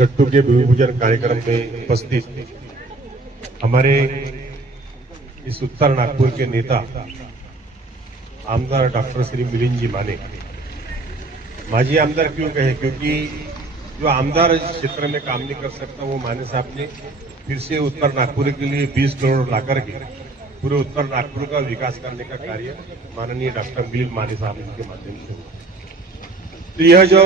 गट्टू के भूमि पूजन कार्यक्रम में उपस्थित हमारे इस उत्तर नागपुर के नेता आमदार डॉक्टर श्री मिलिंद जी माने। माजी आमदार क्यों कहे? क्योंकि जो आमदार इस क्षेत्र में काम नहीं कर सकता वो माने साहब ने फिर से उत्तर नागपुर के लिए 20 करोड़ ला करके पूरे उत्तर नागपुर का विकास करने का कार्य माननीय डॉक्टर मिलिंद माने साहब के माध्यम से हुआ। तो यह जो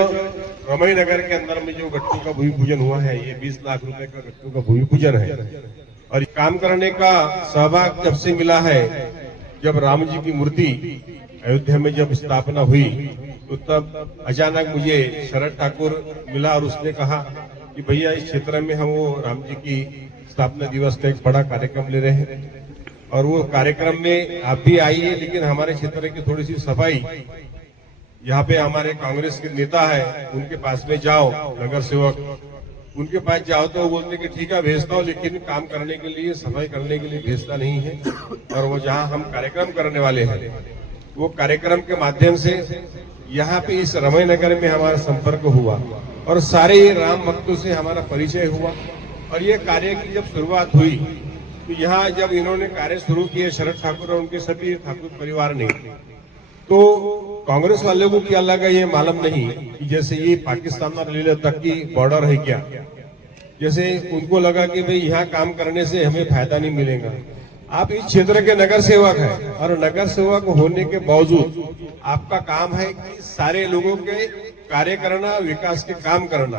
रमई नगर के अंदर में जो गट्टू का भूमि पूजन हुआ है, ये 20 लाख रुपए का गट्टू का भूमि पूजन है। और काम करने का सहभाग जब से मिला है, जब राम जी की मूर्ति अयोध्या में जब स्थापना हुई तो तब अचानक मुझे शरद ठाकुर मिला और उसने कहा कि भैया इस क्षेत्र में हम वो राम जी की स्थापना दिवस का एक बड़ा कार्यक्रम ले रहे हैं और वो कार्यक्रम में आप भी आइए, लेकिन हमारे क्षेत्र की थोड़ी सी सफाई, यहाँ पे हमारे कांग्रेस के नेता है उनके पास में जाओ, नगर सेवक उनके पास जाओ तो वो बोलते कि ठीक है भेजता हूँ, लेकिन काम करने के लिए सफाई करने के लिए भेजता नहीं है। और वो जहाँ हम कार्यक्रम करने वाले हैं वो कार्यक्रम के माध्यम से यहाँ पे इस रमई नगर में हमारा संपर्क हुआ और सारे राम भक्तों से हमारा परिचय हुआ। और ये कार्य की जब शुरुआत हुई तो यहाँ जब इन्होंने कार्य शुरू किए शरद ठाकुर और उनके सभी ठाकुर परिवार ने, तो कांग्रेस वाले को क्या लगा ये मालूम नहीं कि जैसे ये पाकिस्तान और लेह तक की बॉर्डर है क्या, जैसे उनको लगा कि भाई यहाँ काम करने से हमें फायदा नहीं मिलेगा। आप इस क्षेत्र के नगर सेवक हैं और नगर सेवक होने के बावजूद आपका काम है कि सारे लोगों के कार्य करना, विकास के काम करना।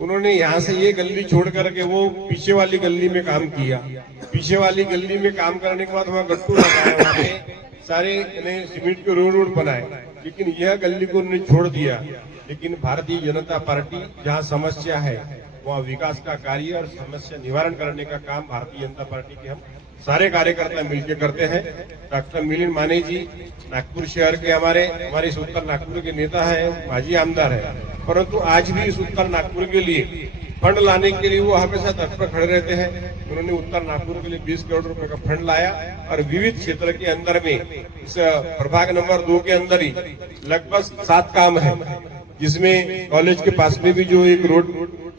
उन्होंने यहाँ से ये गली छोड़ करके वो पीछे वाली गली में काम किया। पीछे वाली गली में काम करने के बाद वहाँ गट्टू लगाया, वहाँ पे सारे सीमेंट के रोड बनाए, लेकिन यह गली को उन्होंने छोड़ दिया। लेकिन भारतीय जनता पार्टी जहाँ समस्या है वहाँ विकास का कार्य और समस्या निवारण करने का काम भारतीय जनता पार्टी के हम सारे कार्यकर्ता मिलकर करते हैं। डॉक्टर मिलिंद माने जी नागपुर शहर के हमारे इस उत्तर नागपुर के नेता है, माजी आमदार है, परंतु आज भी इस उत्तर नागपुर के लिए फंड लाने के लिए वो हमेशा तत्पर खड़े रहते हैं। उन्होंने उत्तर नागपुर के लिए 20 करोड़ रुपए का फंड लाया और विविध क्षेत्र के अंदर में इस प्रभाग नंबर 2 के अंदर ही लगभग 7 काम है, जिसमें कॉलेज के पास में भी जो एक रोड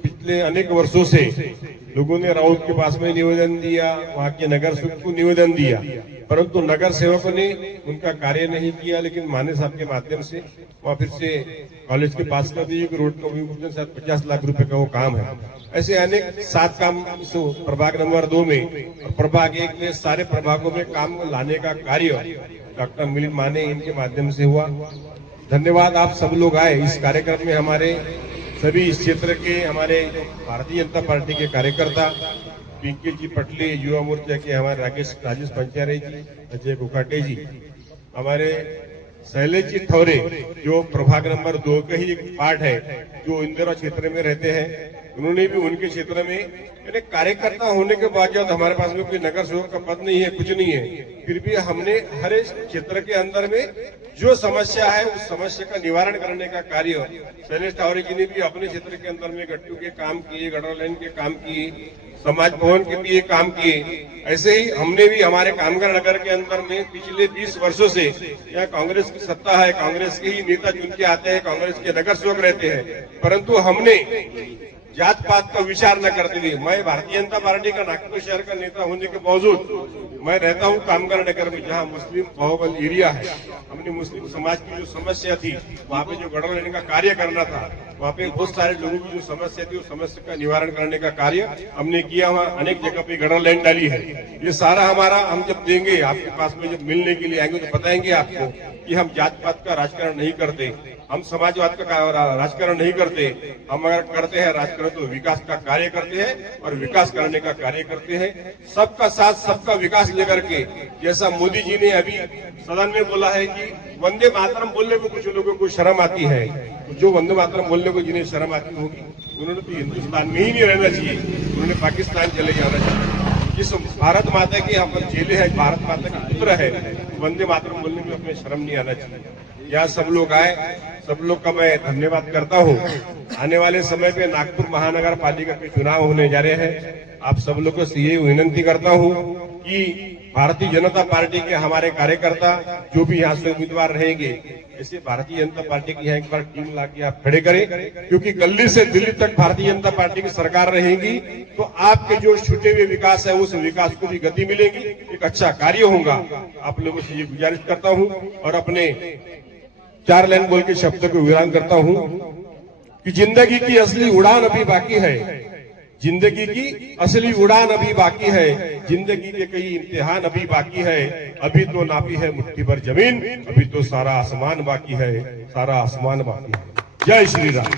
पिछले अनेक वर्षों से लोगों ने राउत के पास में निवेदन दिया, वहाँ के नगर सेवक को निवेदन दिया, परंतु नगर सेवकों ने उनका कार्य नहीं किया। लेकिन माने साहब के माध्यम से वहाँ फिर से कॉलेज के पास का भी एक रोड का भी शायद 50 लाख रुपए का वो काम है। ऐसे अनेक 7 काम प्रभाग नंबर 2 में और प्रभाग 1 में सारे प्रभागों में काम लाने का कार्य डॉक्टर मिलिंद माने इनके माध्यम से हुआ। धन्यवाद, आप सब लोग आए इस कार्यक्रम में। हमारे सभी इस क्षेत्र के हमारे भारतीय जनता पार्टी के कार्यकर्ता, पिंकी जी पटले युवा मोर्चा के हमारे राजेश पंचारे जी, अजय कुकाटे जी, हमारे शैलेश जी ठौरे जो प्रभाग नंबर 2 का ही एक पार्ट है, जो इंदिरा क्षेत्र में रहते हैं, उन्होंने भी उनके क्षेत्र में कार्यकर्ता होने के बावजूद हमारे पास में कोई नगर सेवक का पद नहीं है, कुछ नहीं है, फिर भी हमने हर एक क्षेत्र के अंदर में जो समस्या है उस समस्या का निवारण करने का कार्य शैलेश ठाकुर जी ने भी अपने क्षेत्र के अंदर में गट्टू के काम किए, गटर लाइन के काम किए, समाज भवन के भी काम किए। ऐसे ही हमने भी हमारे कामगार नगर के अंदर में पिछले 20 वर्षों से यहाँ कांग्रेस की सत्ता है, कांग्रेस के ही नेता चुन के आते हैं, कांग्रेस के नगर सेवक रहते हैं, परंतु हमने जात पात का विचार न करते हुए, मैं भारतीय जनता पार्टी का नागपुर शहर का नेता होने के बावजूद मैं रहता हूँ कामगार नगर में, जहाँ मुस्लिम बाहुबल एरिया है। हमने मुस्लिम समाज की जो समस्या थी वहाँ पे जो गढ़ लेने का कार्य करना था, वहाँ पे बहुत सारे लोगों की जो समस्या थी उस समस्या का निवारण करने का कार्य हमने किया। वहाँ अनेक जगह पे गढ़ लाइन डाली है। ये सारा हमारा, हम जब देंगे आपके पास में, जब मिलने के लिए आएंगे तो बताएंगे आपको कि हम जात पात का राजकारण नहीं करते, हम समाजवाद का राजकारण नहीं करते, हम अगर करते हैं राजकारण तो विकास का कार्य करते हैं और विकास करने का कार्य करते हैं। सबका साथ सबका विकास लेकर के, जैसा मोदी जी ने अभी सदन में बोला है कि वंदे मातरम बोलने को कुछ लोगों को शर्म आती है, जो वंदे मातरम बोलने को जिन्हें शर्म आती होगी उन्होंने तो हिंदुस्तान में ही नहीं रहना चाहिए, उन्होंने पाकिस्तान चले जाना चाहिए। जिस भारत माता के यहाँ पर चेले है, भारत माता के पुत्र है, वंदे मातरम बोलने में अपने शर्म नहीं आना चाहिए। यहाँ सब लोग आए, सब लोग का मैं धन्यवाद करता हूँ। आने वाले समय पे नागपुर महानगर पालिका के चुनाव होने जा रहे हैं। आप सब लोगों से ये विनती करता हूँ कि भारतीय जनता पार्टी के हमारे कार्यकर्ता जो भी यहाँ से उम्मीदवार रहेंगे, ऐसे भारतीय जनता पार्टी की यहाँ एक बार टीम लाके आप खड़े करें, क्योंकि गली से दिल्ली तक भारतीय जनता पार्टी की सरकार रहेगी तो आपके जो छूटे हुए विकास है उस विकास को भी गति मिलेगी, एक अच्छा कार्य होगा। आप लोगों से ये गुजारिश करता हूं और अपने 4 लाइन बोल के शब्द को विराम करता हूं कि जिंदगी की असली उड़ान अभी बाकी है, जिंदगी की असली उड़ान अभी बाकी है, जिंदगी के कई इम्तिहान अभी बाकी है, अभी तो नापी है मुट्ठी भर जमीन, अभी तो सारा आसमान बाकी है, सारा आसमान बाकी है। जय श्री राम।